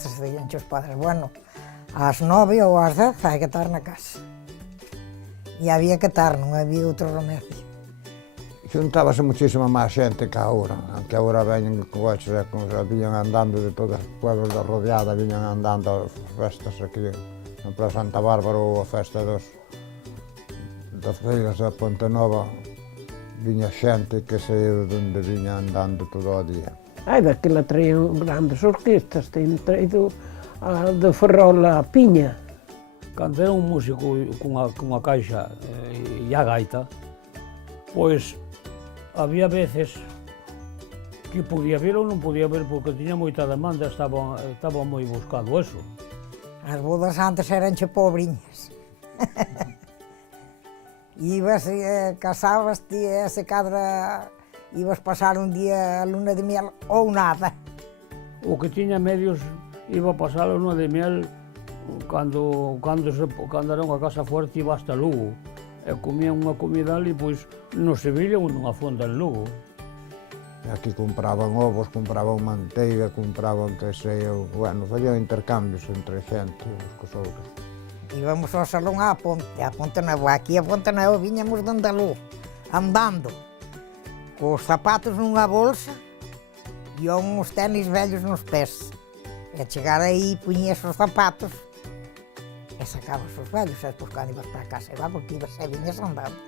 festas, dicían os padres, bueno, ás 9 ou ás 10 hai que estar na casa. E había que estar, non había outro remedio. Xuntábase muchísima máis xente que agora, que agora veñen con coches e viñan andando de todos os pueblos da rodeada, viñan andando ás festas aquí na Praza Santa Bárbara ou a festa das feiras da Ponte Nova, viña xente que saía de onde viña andando todo o día. Ai, daquela traían grandes orquestas, ten traído de Ferrol a Piña. Cando era un músico cunha caixa e a gaita, pois había veces que podía vir ou non podía vir porque tiña moita demanda, estaba moi buscado eso. As bodas antes eran che pobriñas. Ibas, casabaste e se cadra ibas pasar un día a luna de miel ou nada. O que tiña medios iba a pasar a luna de miel cando era unha casa fuerte iba hasta Lugo e comían unha comida ali pois no Sevilla ou nunha fonda en Lugo. Aquí compraban ovos, compraban manteiga, compraban que sei eu, bueno, facían intercambios entre xente uns cos outros. Íbamos ao salón á Ponte Nova, aquí a Ponte Nova viñamos de Andaluz, andando, cos zapatos nunha bolsa e uns tenis vellos nos pés. E a chegar aí puñías os zapatos e sacabas os vellos, e depois cando ibas para casa, porque ibas e viñas andando.